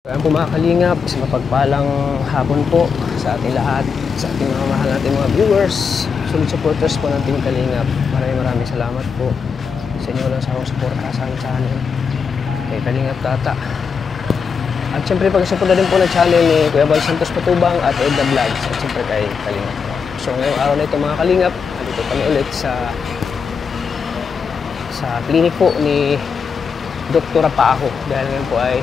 Kaya po mga kalingap, isang mapagpalang hapon po sa ating lahat, sa ating mga mahal nating mga viewers, solid supporters po ng Team Kalingap. Maraming salamat po sa inyo lang sa akong suporta sa aming channel kay Kalingap Tata. At syempre pag-suporta din po ng channel ni Kuya Val Santos Patubang at Edda Vlogs at syempre kay Kalingap. So ngayong araw na ito mga kalingap, nandito kami ulit sa clinic po ni Dr. Paco dahil ngayon po ay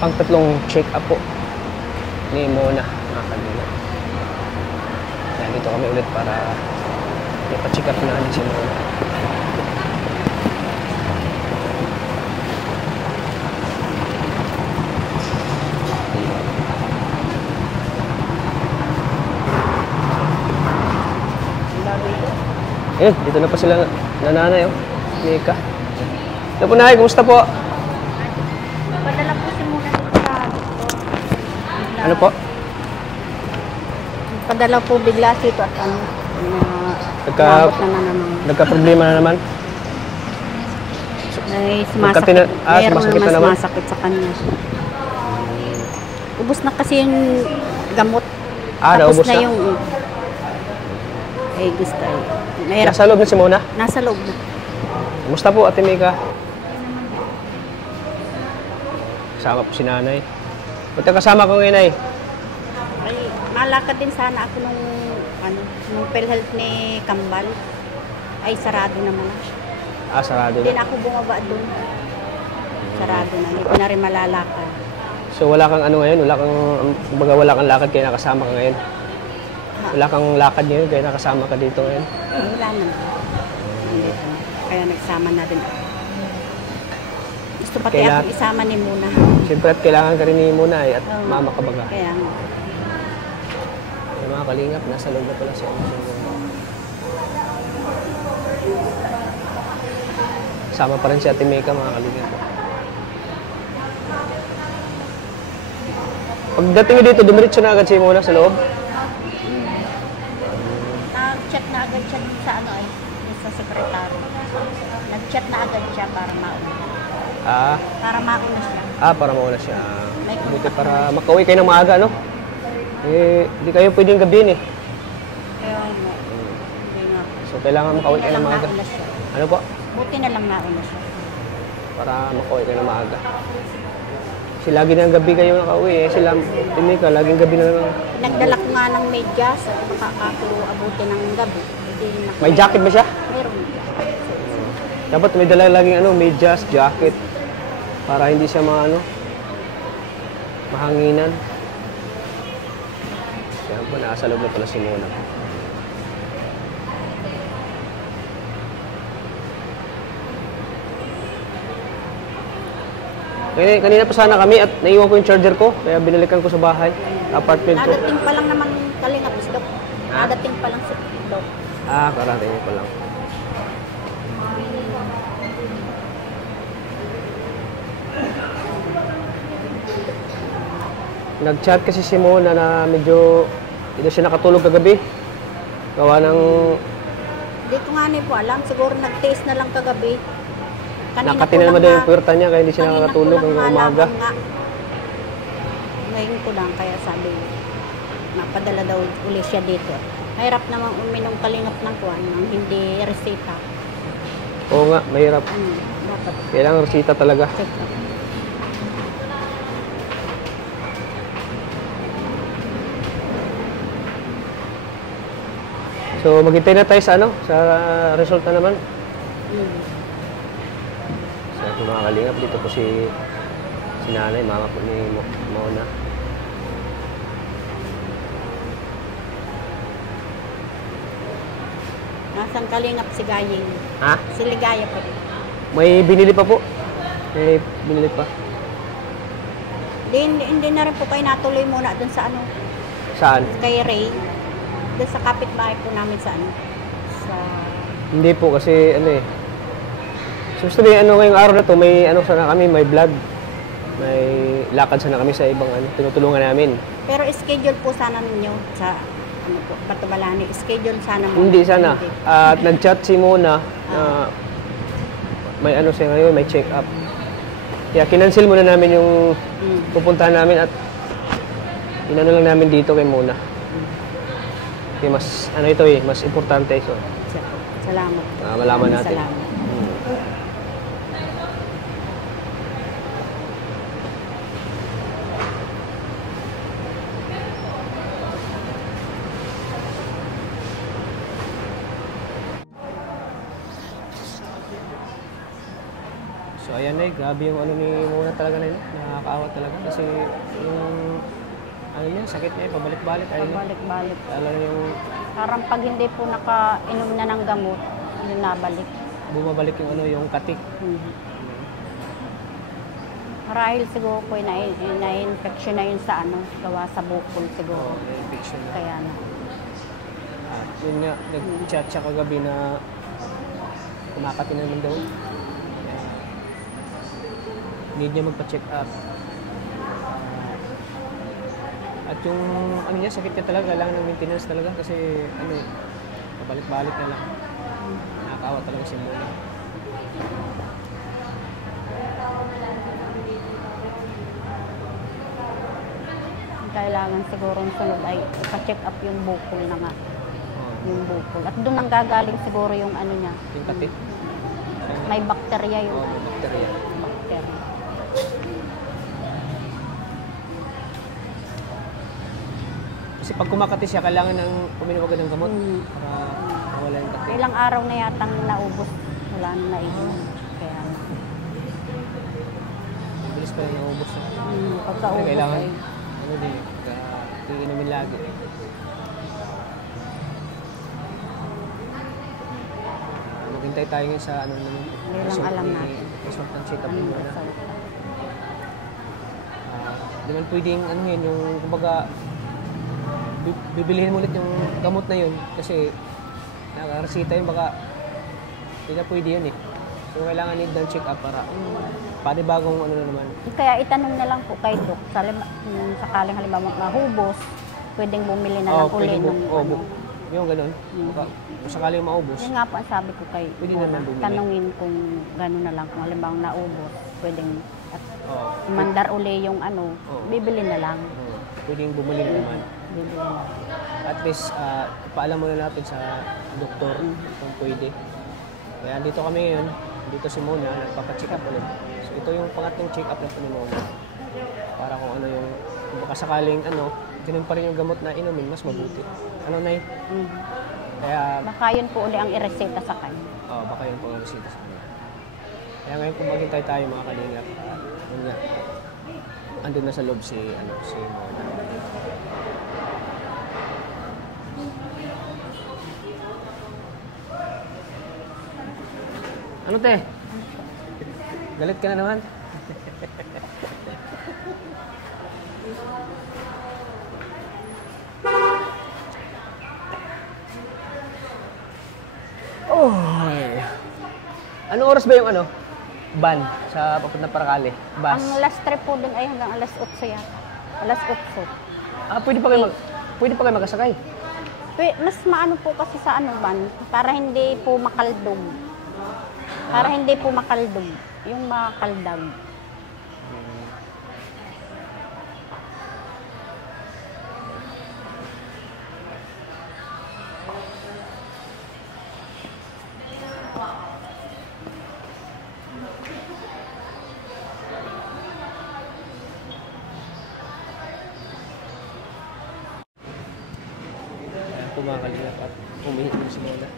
pang-tatlong check-up po ni Mona, mga kalingap. Nandito kami ulit para ipa-check up natin si Mona. Dito na pa sila nanay, oh. Mika. Hello po, Nay. Kumusta po? Padala po si Mona dito sa Ano po? Padala po bigla dito at ano, Nagka-problema na naman? May sumasakit. Sumasakit na naman? Sumasakit sa kanya. Ubus na kasi yung gamot. Naubos na? Yung gusto. Mahirap. Nasa loob na si Mona? Nasa loob na. Kumusta po, Ate Mika? Kasama po si nanay. Ba't kasama ko ngayon, Nay? Ay, malakad din sana ako nung PhilHealth ni Kambal. Ay, sarado naman na siya. Sarado na. Hindi na ako bumaba doon. Sarado na. Hindi ko na rin malalakad. So, wala kang ano ngayon? Wala kang lakad kaya nakasama ka ngayon? Wala kang lakad ngayon kaya nakasama ka dito ngayon? Wala naman. Kaya nagsama na din ako. Gusto pati ako isama ni Mona. Siyempre at kailangan ka rin ni Mona at mama ka baga. Kaya nga. Ay, mga kalingap, nasa loob na pala siya. Sama pa rin si Ate Mika, mga kalingap. Pagdating nyo dito, dumiretso na agad si Mona sa loob? Nag-chat na agad siya sa sa sekretary. Nag-chat na agad siya para mauna. Para mauna siya. Para mauna siya. Buti para makauwi kayo ng maaga, no? Hindi kayo pwedeng gabihin, eh. Kaya nga. Hindi nga. So, kailangan makauwi kayo ng maaga. Ano po? Buti na lang nauna siya. Para makauwi kayo ng maaga. Kasi lagi ng gabi kayo nakauwi, eh. Sila, hindi ka, laging gabi na lang. Nagdala ko nga ng medyas at makakabuti ng gabi. May jacket ba siya? Meron. Dapat may dala laging medyas, jacket. Para hindi siya mahanginan. Kaya po, nasa loob na pala si Mona. Kanina pa sana kami at naiwan ko yung charger ko, kaya binalikan ko sa bahay, apartment ko. Nadating pa lang naman Kalingap si Doc. Nadating pa lang si Doc. Karating pa lang. Nag-chat kasi si Mona na medyo hindi siya nakatulog kagabi. Gawa ng... Hindi ko nga po alam. Siguro nag-taste na lang kagabi. Nakatin naman daw yung puwerta niya kaya hindi siya nakakatulog hanggang umaga. Ngayon ko lang kaya sabi napadala daw uli siya dito. Mahirap namang uminom Kalingap ng kuwan ng hindi reseta. Oo nga, mahirap. Dapat. Kailangan reseta talaga. Check up. So, maghintay na tayo sa sa resulta naman. Sa mga kalingap, dito po si nanay, mama po ni Mona. Nasaan Kalingap si Gayeng? Si Ligaya pa rin. May binili pa po. May binili pa. Hindi na rin po kayo natuloy muna dun sa Saan? Kay Ray. Dun sa kapitbahay po namin sa Hindi po kasi So, ngayong araw na to, may sana kami, may vlog. May lakad sana kami sa ibang tinutulungan namin. Pero schedule po sana ninyo sa Batubalani. Schedule sana mo. Hindi sana. At nag-chat si Mona may siya ngayon, may check-up. Kaya kinancel muna namin yung pupuntahan namin at inano lang namin dito kay Mona. Kaya mas, ano ito eh, mas importante. So, Salamat. malaman natin. Salamat. So ayan na grabe yung ano ni Mona talaga na yun. Nakakaawa talaga kasi yung ano niya, sakit niya, pabalik-balik. Pabalik-balik. Alam yung Parang pag hindi po nakainom na ng gamot, hindi nabalik. bumabalik yung ano, yung katik. Marahil siguro po na-infection na yun sa ano, gawa sa bukol siguro. Infection na. Kaya na. At yun nga, nag-chat siya kagabi na kumakati naman daw. Need niya magpa-check up. At yung ano niya, sakit niya talaga, kailangan ng maintenance talaga kasi ano eh, pabalik-balik na lang. Nakakawa talaga si Mona. Kailangan siguro sunod ay ipa-check up yung bukol na nga. Oh, Yung bukol. At doon ang gagaling siguro yung ano niya. yung katik. May bakterya yung Oh, may bacteria. bakterya. Kasi pag kumakati siya, kailangan ng uminom agad ng gamot para mawala yung katik. Ilang araw na yatang naubos. Wala na nainom. Kaya Bilis pa yung naubos na. pagkaubos Kailangan, ay ano din, iinumin lagi. Maghintay tayo ngayon sa ano naman. Hindi lang alam natin. Result ng check-up mo na. Di man pwedeng ano yun, yung kumbaga bibilihin mo ulit yung gamot na yun kasi nakaresita yun, baka hindi na pwede yun eh. So kailangan need ng check-up para panibagong ano na naman. Kaya itanong na lang po kay Doc, sakaling halimbawa mahubos, pwedeng bumili na lang uli pwedeng ng ano. yung ganun. Baka kung sakaling maubos, Yun nga po ang sabi ko kay Pwede Mona, naman bumili. tanungin kung gano'n na lang, kung halimbawa naubos, pwedeng at oo, mandar uli yung ano, Oo. bibili na lang. pwedeng bumili na naman. Bibili na lang. At least, paalam muna natin sa doktor kung pwede. Kaya dito kami ngayon, dito si Mona, nagpapacheck up ulit. So ito yung pangatlong check up na po ni Mona. Para kung ano yung, kung baka sakaling ano, ganun pa rin yung gamot na inumin, mas mabuti. Ano na Kaya, Baka yun po uli ang ireseta sa kanya. baka yun po ang resita sa kanya. Kaya ngayon kung maghintay tayo mga kalingap, yun nga, andun na sa loob si Mona. Ano te? Galit ka na naman? Anong oras ba yung ano? Van sa papuntang Paracale? Bus? Ang last trip po dun ay hanggang alas 8 yata. Alas 8. Pwede pa kayo magkasakay? Mas maano po kasi sa ano ban, para hindi po makaldog. Para hindi po makaldog. Yung makaldag. Ayan po mga kalingap at umihi na si Mona.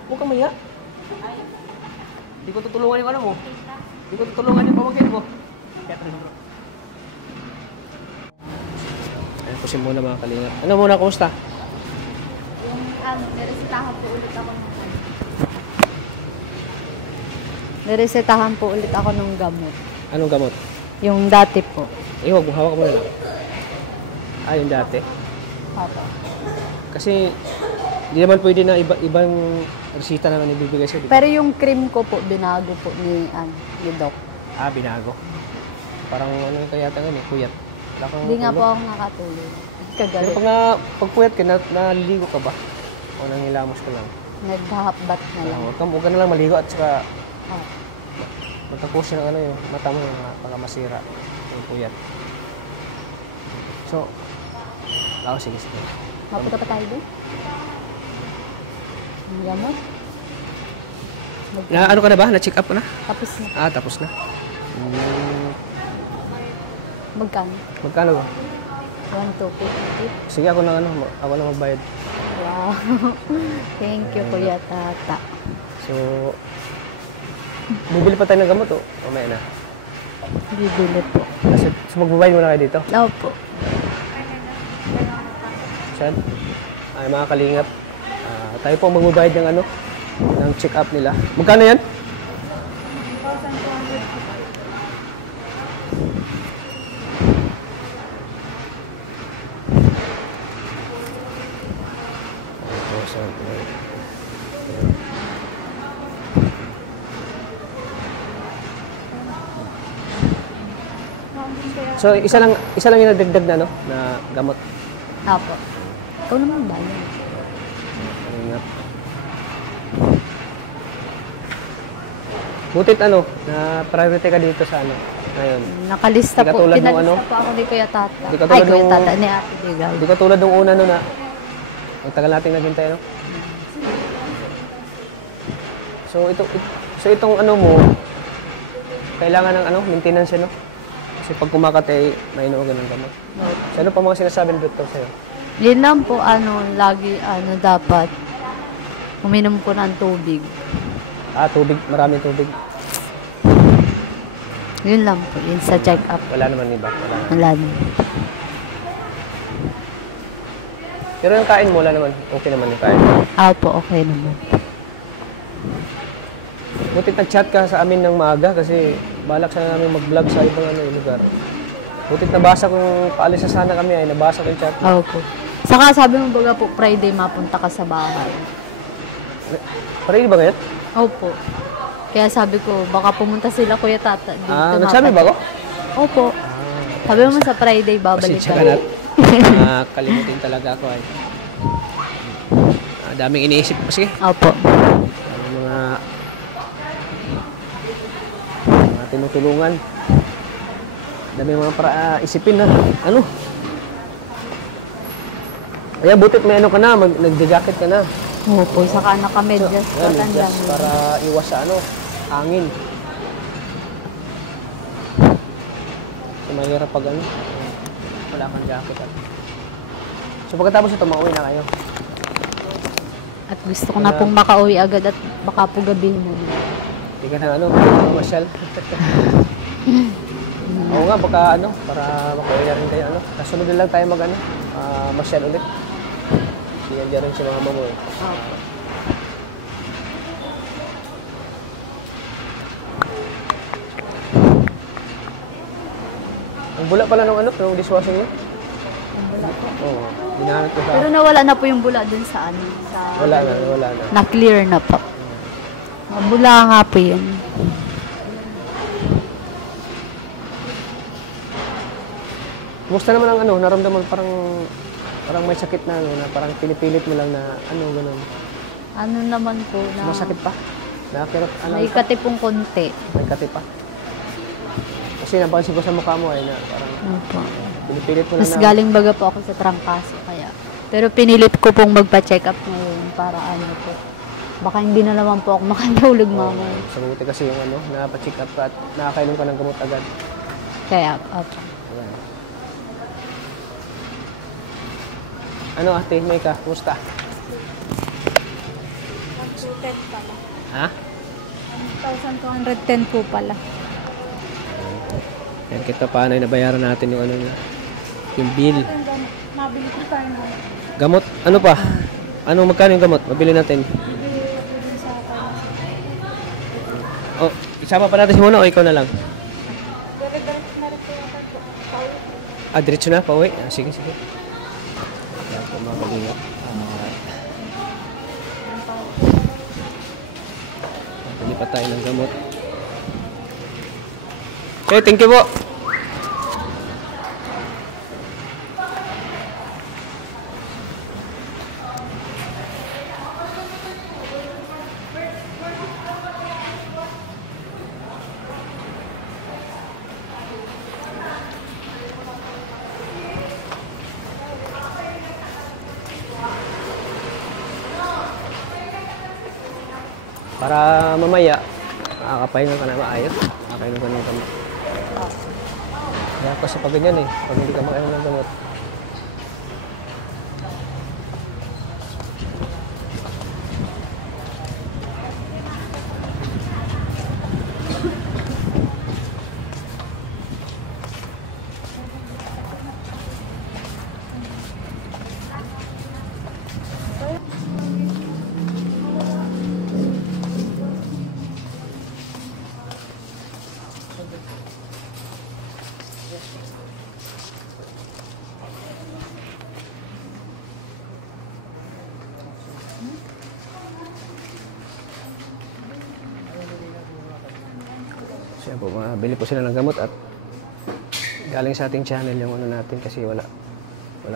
Huwag kang maya. Hindi ko tutulungan yung ano mo. Hindi ko tutulungan yung pamangkin ko. Ayan po si Mona mga kalingap. Ano Mona, kumusta? Niresetahan po ulit ako ng Niresetahan po ulit ako ng gamot. Anong gamot? Yung dati po. Huwag mo, hawak mo na lang. Yung dati. Papa. Kasi, Hindi naman pwede na ibang resita naman ibibigay sa'yo, di ba? Pero yung cream ko po, binago po ni Doc. Ah, binago. Parang ano kaya tayo ni puyat. Wala kang Hindi nga po tulog. ako nakatulog. Pero Kagalit. pag puyat ka, naliligo ka ba? O nangilamos ka lang? Nag-half-bath na lang. Huwag ka na lang maligo at saka Oh. magtapos ng ano yung mata mo yung mga masira. Yung puyat. So, sige. Mapunta pa tayo doon? Ang gamot? Na, ano ka na ba? Na-check up ka na? Tapos na. Ah, tapos na. Magkano? Magkano ba? 1,250. Sige, ako na magbayad. Wow. Thank you, Kuya Tata. So, bibili pa tayo ng gamot, oh. Mamaya na. Bibili po. So, magbabayad muna kayo dito. Opo. Saan? Ay, mga kalingap. Tayo po magbabayad ng ng check-up nila. Magkano yan? So, isa lang yung nadagdag na, na gamot. Opo. Ikaw naman ba yan? Ingat. Butit na priority ka dito sa ngayon. Nakalista Di ka po. tulad nung Pinalista po ako ni Kuya Tata. Di ka Ay, tulad Kuya nung- Tata. Ni Ate Digay. Hindi ka tulad nung una na ang tagal nating naghintay, no? So, itong mo, kailangan ng maintenance, no? Kasi pag kumakatay, mainom ka ng gamot. So, ano pa mga sinasabi ng doktor sa'yo? Yun lang po, lagi, dapat uminom ko ng tubig. Tubig. Maraming tubig. Yun lang po, yun sa check-up. Wala naman iba. Wala naman. Wala na. Pero yung kain mo, wala naman. Okay naman yung kain. Opo, okay naman. Butit nag-chat ka sa amin ng maaga kasi balak sana namin mag-vlog sa ibang lugar. Butit nabasa kung paalis na sana kami ay nabasa ko yung chat. Opo. Saka sabi mo baga po, Friday mapunta ka sa bahay. Parang ba ngayon? Opo. Kaya sabi ko, baka pumunta sila Kuya Tata dito. Nagsabi ba ako? Opo. Sabi mo sa Friday, babalik Pasensya ka. ka na. Kalimutin talaga ako ay. Daming iniisip ko. Sige. Opo. Mga tinutulungan. Daming mga isipin na. Kaya butit may ka na, nag-jacket ka na. Opo, saka naka-medyas. Medyas para iwas sa hangin. So, mahirap pag wala kang jacket. So, pagkatapos ito, mauwi na kayo. At gusto ko na pong makauwi agad at baka po gabihin na. Hindi ka na masyal. Oo nga, baka para makauwi na rin kayo. Kasunod na lang tayo masyal ulit. Siyan rin si mama mo. Ang bula pala nung dishwashing niyo? Ang bula po. Oo, ginamit ko sa... Pero nawala na po yung bula dun sa Wala na. Na-clear na po. Bula nga po yun. Kumusta naman ang naramdaman parang may sakit na na parang pinipilit mo lang na ganun. Ano naman po na... Masakit pa? Nakakirot, May katipong konti. May kati pa? Kasi napansin ko sa mukha mo ay na parang Opo. pinipilit mo lang Mas galing baga po ako sa trangkaso kaya. Pero pinilit ko pong magpa-check up ngayon para po. Baka hindi na naman po ako makatulog mamaya. Sa buti kasi yung napacheck up ka at nakakainom ka ng gamot agad. Kaya, opo. Ayan. Ate, may ka? Kumusta? 1,210 pala. Ha? 1,210 po pala. Yan kita paano nabayaran natin yung yung bill. Mabili ko tayo mo. Gamot? Ano pa? Magkano yung gamot? Mabili natin. Oh, isama pa natin si Mona o ikaw na lang? Diretso na, pauwi. Sige. Yan po mga kalingap. Lipat tayo ng gamot. Okay, thank you po. Para mamaya, makakapahinga ka na maayos. Makakainom ka ng gamot. Kaya kasi pag ganyan eh, pag hindi ka makainom ng gamot. Siya po, bili po sila ng gamot at galing sa ating channel yung ano natin kasi wala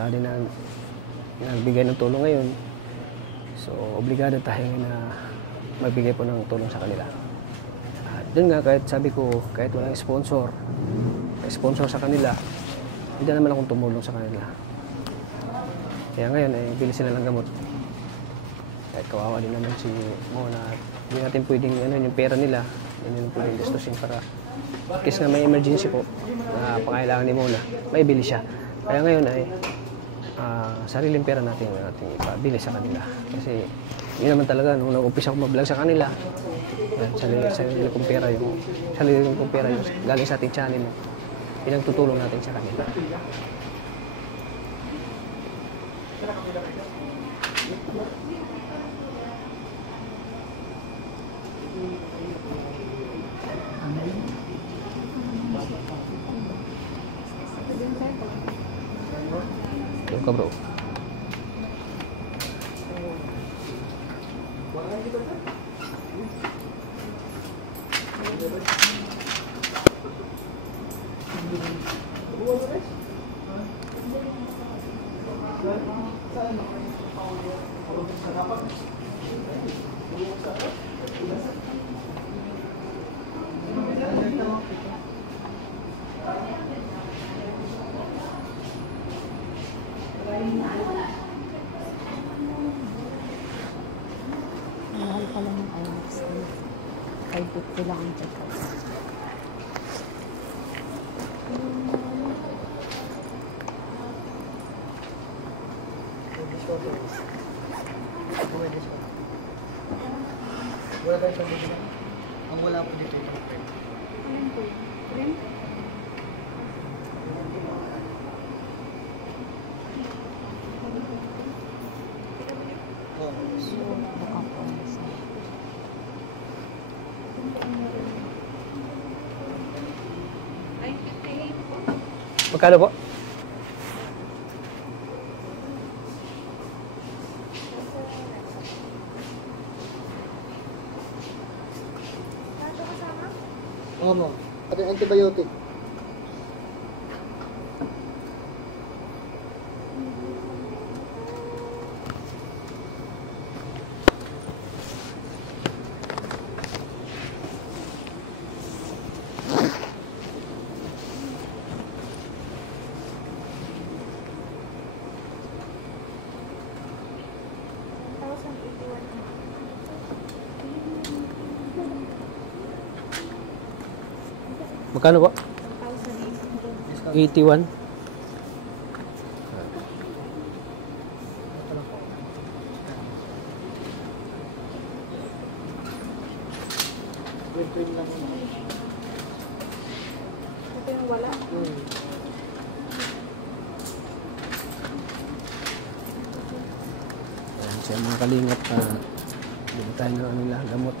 din na nagbigay ng tulong ngayon. So, obligado tayo na magbigay po ng tulong sa kanila. At dun nga, kahit sabi ko, kahit walang sponsor sa kanila, hindi naman akong tumulong sa kanila. Kaya ngayon, bili sila ng gamot. Kahit kawawa din naman si Mona at hindi natin pwedeng yung pera nila, yun yung pwedeng gastusin para case na may emergency po na pangailangan ni Mona, may bili siya. Kaya ngayon ay sariling pera natin ipabili sa kanila. Kasi yun naman talaga, nung nag-umpisa ko mag-vlog sa kanila, sarili kong pera yung galing sa ating channel, pinagtutulong natin sa kanila. Yung ka bro. Mahal pala ng IMAX. 550 lang ang check-up. Wala tayo sa dito. Ang wala po dito yung pen. Ayan po. Rin? So, baka po sa... Magkano po? Oo mo. Pati antibiotic. Magkano po? 81. Cream lang mo. Ito yung wala. Ayan siya mga kalingap na bili tayo ng nila gamot.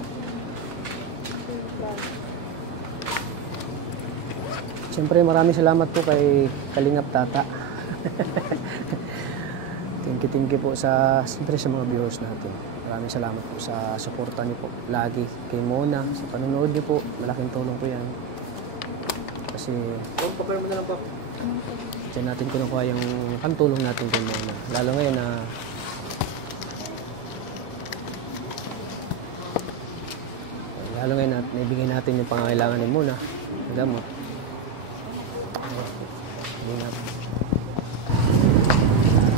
Siyempre maraming salamat po kay Kalingap Tata. Thank you po sa siyempre sa mga viewers natin. Maraming salamat po sa suporta niyo po lagi kay Mona, sa panonood niyo po. Malaking tulong po yan. Kasi Papaya mo na lang po. diyan natin kinukuha yung pantulong natin kay Mona. Lalo ngayon na naibigay natin yung pangangailangan ni Mona na gamot.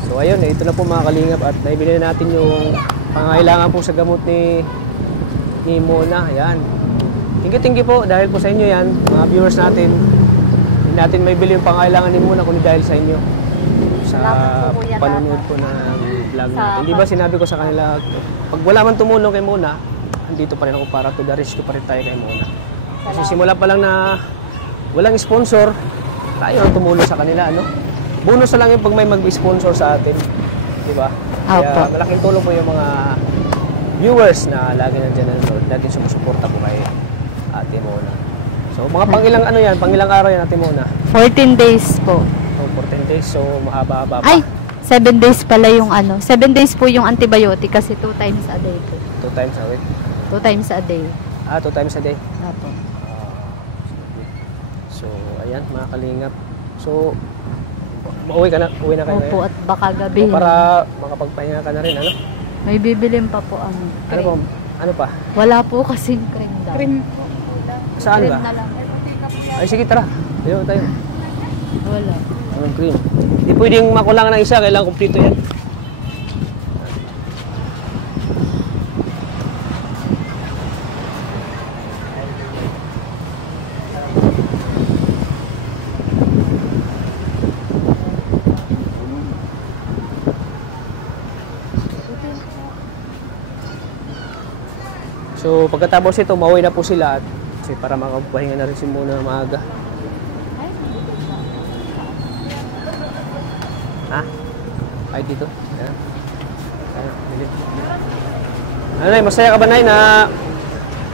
So ayun, ito na po mga kalingap at naibigay natin yung pangangailangan po sa gamot ni Mona. Ayan. Tinggi-tinggi po dahil po sa inyo yan, mga viewers natin. Hindi natin may bili yung pangangailangan ni Mona kundi dahil sa inyo. Sa panonood po ng vlog natin. Hindi ba sinabi ko sa kanila, pag wala man tumulong kay Mona, andito pa rin ako para to the rescue pa rin tayo kay Mona. Kasi simula pa lang na walang sponsor, tayo ang tumulong sa kanila, ano? Bonus na lang yung pag may mag-sponsor sa atin. Di ba? Kaya malaking tulong po yung mga viewers na lagi nandiyan nanonood. Lagi sumusuporta po kay Ate Mona. So, mga pangilang araw yan, Ate Mona? 14 days po. Oh, 14 days. So, mahaba-haba pa. Ay, 7 days pala yung 7 days po yung antibiotic kasi 2 times a day po. 2 times a week? 2 times a day. 2 times a day? Apo. So, ayan, mga kalingap. So, uwi na kayo Opo, ngayon? at baka gabi. Para makapagpahinga ka na rin, ano? May bibilin pa po Ano pa? Wala po kasing cream daw. Cream po. Saan Cream ba? na lang. Ay, sige, tara. Tayo. Wala. Anong cream? Hindi pwedeng makulangan ng isa, kailangan kumpleto yan. So, pagkatapos ito, mauwi na po sila at kasi para makapahinga na rin si Mona maaga. Ha? Ay, dito. Ayan. Ayan. Nay, masaya ka ba, Nay, na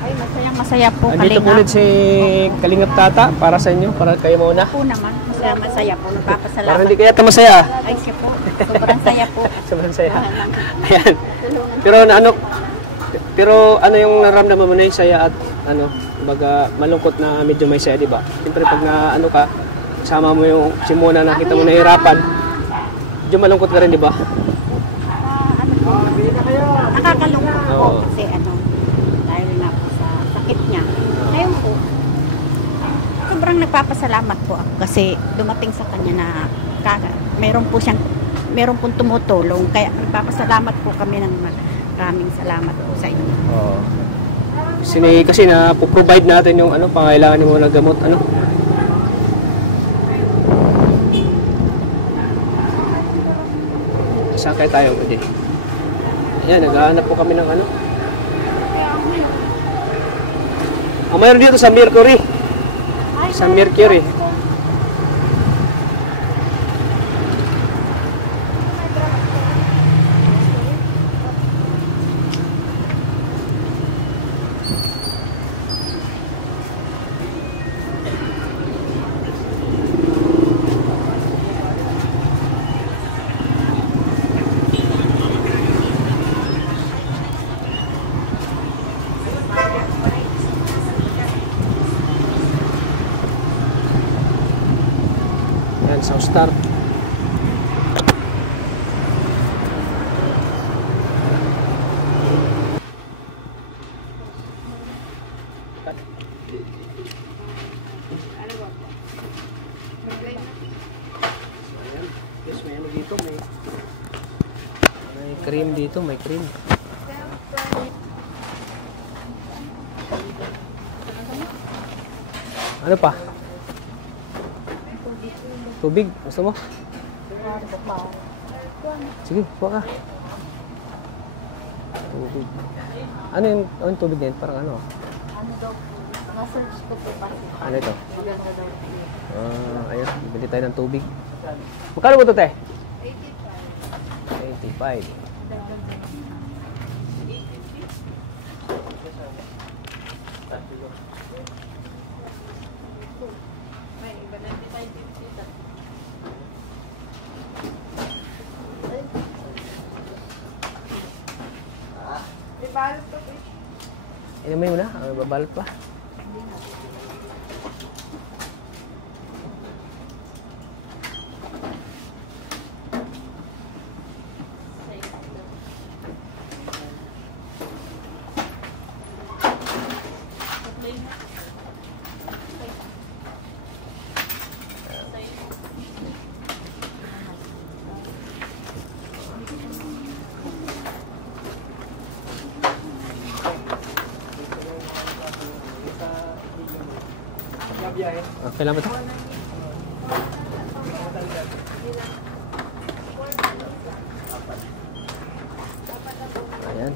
Ay, masaya po, andito po ulit si Kalingap Tata para sa inyo, para kayo Mona? Po naman, masaya po. Nagpapasalamat. Para hindi kaya masaya. Ay, siya po. Sobrang saya po. Sobrang saya. Ayan. Pero ano yung nararamdaman mo na yung saya at kumbaga malungkot na medyo may saya, di ba? Siyempre pag ka, kasama mo yung si Mona, nakita mo nahihirapan, medyo malungkot ka rin, di ba? Nakakalungkot po Oo. kasi dahil na po sa sakit niya. Ngayon po, sobrang nagpapasalamat po ako kasi dumating sa kanya na meron pong tumutulong. Kaya nagpapasalamat po kami ng maraming salamat po sa inyo. Oo. Kasi na-provide natin yung pangailangan ni Mona gamot, Saan kaya tayo pwede? Ayan, naghahanap po kami ng mayroon dito sa Mercury. Sa Mercury. South Star. Yes, may dito, may cream dito, may cream. Ano pa? Tubig, gusto mo? Sige, kuha ka. Tubig. Ano yung tubig na yun? Parang daw? Na-search ko po kasi. Ano ito? Maganda daw. Ayun, bili tayo ng tubig. Magkano mo ito, te? 85. 85. Inumin mo na? Babalot pa? Okay lang ba ito? Ayan.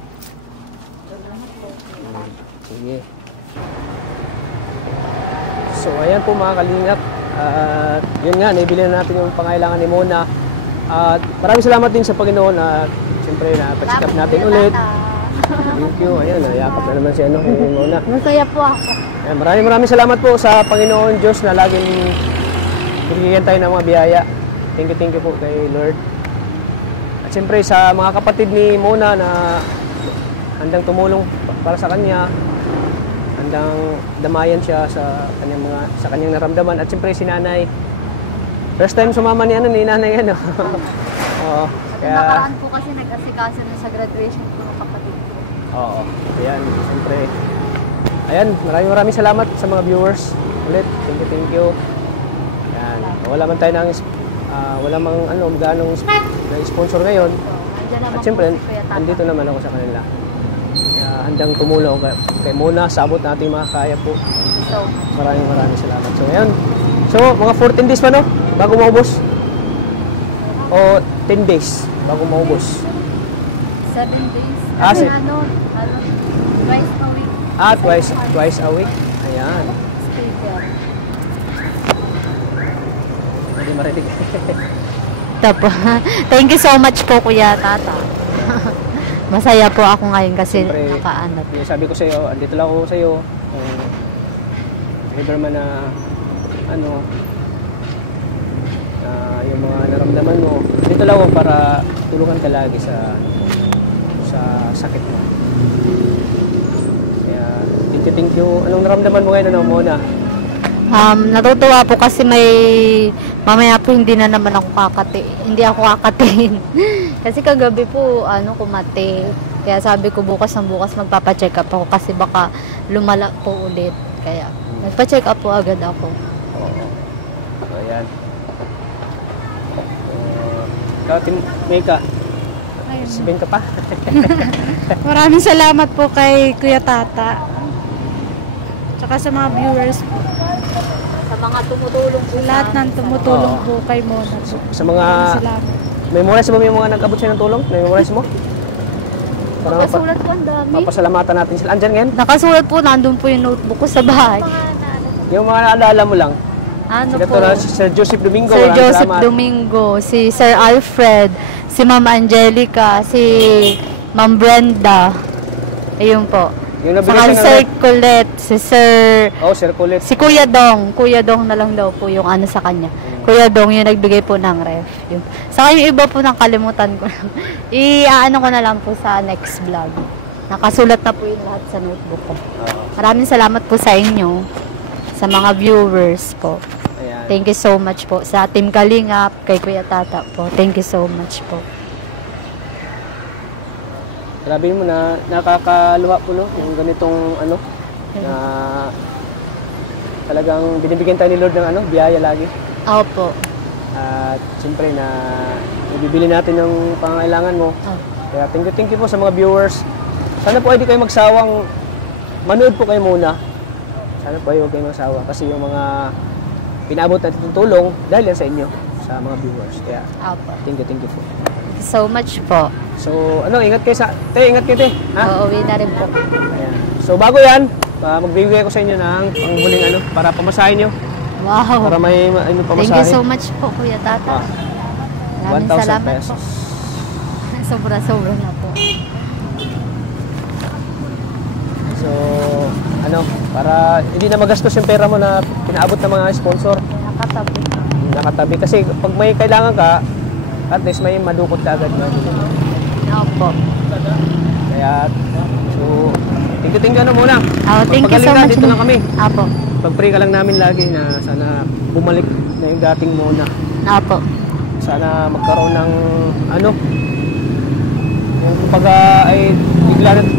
Sige. So, ayan po mga kalingap. At yun nga, naibili na natin yung pangailangan ni Mona. At maraming salamat din sa Panginoon. At siyempre, na-check up natin ulit. Thank you. Ayan, nayakap na naman si Mona. Masaya po ako. Ayan, maraming salamat po sa Panginoon Diyos na laging binigyan tayo ng mga biyaya. Thank you po kay Lord. At siyempre sa mga kapatid ni Mona na handang tumulong para sa kanya, handang damayan siya sa kanyang naramdaman. At siyempre si Nanay, first time sumama ni Nanay yan. Oo. Kaya nakaraan po kasi nag-asikaso na sa graduation po ng kapatid ko. Oo. Ayan, siyempre. Ayan, maraming salamat sa mga viewers ulit. Thank you. Ayan. Wala man tayo ng wala mang ganong na-sponsor ngayon. At siyempre, andito naman ako sa kanila. Kaya handang tumulong kay Mona sa abot natin mga kaya po. So, Maraming salamat. So, ayan. So, mga 14 days pa, no? Bago maubos? O 10 days bago maubos? 7 days. Ah, Kasi si- twice a week. Twice a week. Ayan. Speaker. Hindi marinig. Tapo. Thank you so much po, Kuya Tata. Masaya po ako ngayon kasi Siyempre, nakaano. yung sabi ko sa iyo, andito lang ako sa iyo. Kung ever man na yung mga naramdaman mo, dito lang ako para tulungan ka lagi sa sakit mo. Kaya thank you. Anong naramdaman mo ngayon, Mona? Natutuwa po kasi mamaya po hindi na naman ako hindi ako kakatiin. Kasi kagabi po kumate. Kaya sabi ko bukas magpapa-check up ako kasi baka lumala po ulit. Kaya nagpa-check up po agad ako. Oo. Ayan. Tim Mika, sabihin ka pa? Maraming salamat po kay Kuya Tata. Tsaka sa mga viewers po. Sa mga tumutulong po Lahat ng tumutulong Oo. po kay Mona. Sa mga Salamat. memorize mo yung mga nag-abot sa'yo ng tulong? Memorize mo? Para Nakasulat po ang dami. papasalamatan natin sila. Andyan ngayon? Nakasulat po, nandun po yung notebook ko sa bahay. Yung mga naalala mo lang. Ano Sila po? to na si Sir Joseph Domingo. Sir Maraming Joseph salamat. Domingo, si Sir Alfred, si Ma'am Angelica, si Ma'am Brenda. Ayun po. Yung nabigay Saka si siya Sir ng... Colette, si Sir... Oh, Sir Colette. Si Kuya Dong. Kuya Dong na lang daw po yung sa kanya. Kuya Dong yung nagbigay po ng ref. Yung. Saka yung iba po ng kalimutan ko lang. I-ano ko na lang po sa next vlog. Nakasulat na po yung lahat sa notebook ko. Maraming salamat po sa inyo. Sa mga viewers po. Ayan. Thank you so much po. Sa Team Kalingap, kay Kuya Tata po. Thank you so much po. Grabe mo na nakakaluwa po, no? Yung ganitong na talagang binibigyan tayo ni Lord ng biyaya lagi. Opo. At siyempre na ibibili natin yung pangangailangan mo. Oh. Kaya thank you po sa mga viewers. Sana po ay di kayo magsawang manood po kayo muna. Sana po ay huwag kayo magsawa kasi yung mga pinabot natin ng tulong dahil yan sa inyo, sa mga viewers. Kaya Opo. thank you po. Thank you so much po. So, ingat kayo ingat kayo, te. Ha? Uuwi na rin po. Ayan. So, bago yan, magbibigay ko sa inyo ng panghuling para pamasahin nyo. Wow. Para may pamasahin. Thank you so much po, Kuya Tata. Maraming 1,000 salamat pesos. po. Sobra-sobra na po. So, para hindi na magastos yung pera mo na pinaabot ng mga sponsor. Nakatabi. Nakatabi. Kasi pag may kailangan ka, at least may madukot ka agad. Opo. Kaya, so, Thank you ano muna. Oh, thank you so Pagpagaling ka, much. dito lang kami. Apo. Pag-pray ka lang namin lagi na sana bumalik na yung dating Mona. Apo. Sana magkaroon ng ano, yung kumbaga ay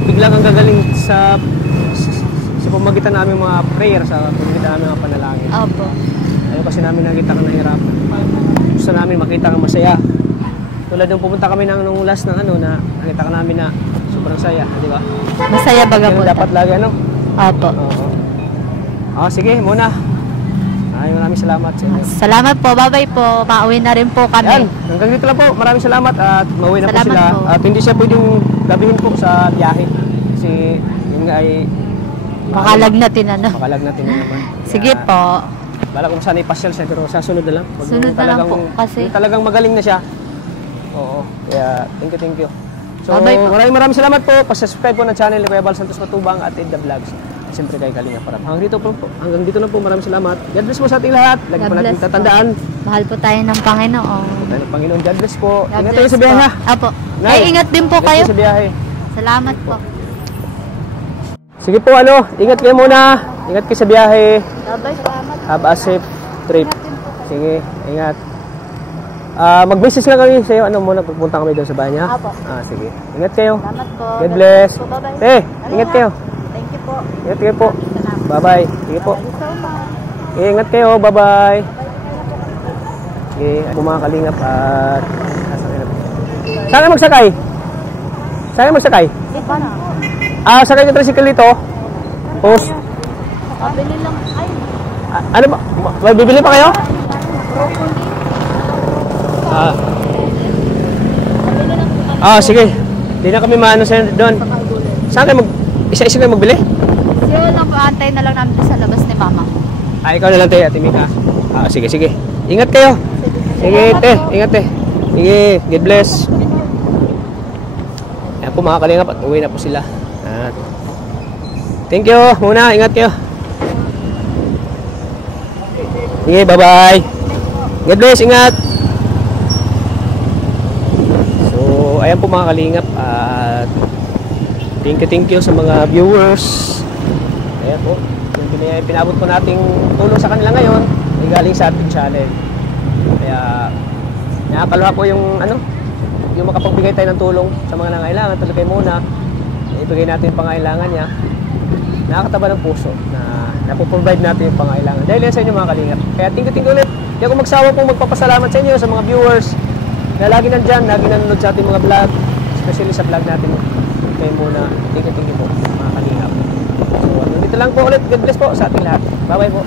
bigla kang gagaling sa pamagitan namin mga prayer, sa pamagitan namin mga panalangin. Apo. Ayun kasi namin nakita kang nahirap. Gusto namin makita kang masaya. Tulad nung pumunta kami nung last ng ano na nakita ka namin na sobrang saya, di ba? Masaya baga po. Kaya dapat lagi ano? Apo. Oo. Sige, muna. Ay, maraming salamat sa inyo. Salamat po. Bye-bye po. Pauwi na rin po Yan, kami. hanggang dito lang po. Maraming salamat at mauwi na po Salamat sila. po. At hindi siya pwedeng gabihin po sa biyahe. Kasi yun nga ay Makalagnatin ano. makalagnatin na naman. Sige Kaya, po. Bala kung saan ipasyal siya pero sa sunod na lang. Pag Sunod na lang po, kasi- yung talagang magaling na siya. Oo. Kaya thank you. So Bye-bye po. maraming salamat po. Pasubscribe po ng channel ni Kuya Bal Santos Matubang at Ed the Vlogs. At siyempre kay Kalinga Parap. Hanggang dito na po. Maraming salamat. God bless po sa ating lahat. Lagi God po natin bless po. tatandaan. Mahal po tayo ng Panginoon. Tayo ng Panginoon. God bless po. God Ingat bless tayo sa biyahe po. ha. Apo. Nay, Ay, ingat din po ingat kayo. sa biyahe. Salamat po. Sige po ingat kayo muna. Ingat kayo sa biyahe. Bye-bye. Salamat. Have a safe trip. Sige, ingat. Mag-message lang kami sa iyo. Ano muna, pagpunta kami doon sa bahay niya? Apo. Sige. Ingat kayo. Salamat po. God bless. Po. Bye-bye. Ingat kayo. Thank you po. Ingat kayo po. Bye-bye. Sige po. Thank you so much. Sige, ingat kayo. Bye-bye. Sige, ako mga kalingap at... Saan kayo magsakay? Saan kayo magsakay? Iba na. Sakay ka tricycle dito. Post. Pabili lang. Ay, Ano ba? May bibili pa kayo? Sige. Hindi na kami maano sa doon. Saan kayo isa-isa kayo magbili? siya lang po. Antay na lang namin sa labas ni Mama. Ikaw na lang tayo, Ate Mika. Sige. Ingat kayo. Sige, te. Ingat, te. Sige, God bless. Ayan po mga kalingap at uwi na po sila. Thank you. Muna, ingat kayo. Sige, bye-bye. God bless, ingat. So, ayan po mga kalingap at thank you sa mga viewers. Ayan po. Yung pinabot po nating tulong sa kanila ngayon ay galing sa ating channel. Kaya nakakaluha po yung makapagbigay tayo ng tulong sa mga nangailangan. Tulad kay Mona, ibigay natin yung pangailangan niya. Nakakataba ng puso na napoprovide natin yung pangailangan. Dahil yan sa inyo mga kalingap. Kaya thank you ulit. Hindi ako magsawa pong magpapasalamat sa inyo, sa mga viewers na lagi nandyan, lagi nanonood sa ating mga vlog, especially sa vlog natin kay Mona. Thank you po mga kalingap. So, dito lang po ulit. God bless po sa ating lahat. Bye-bye po.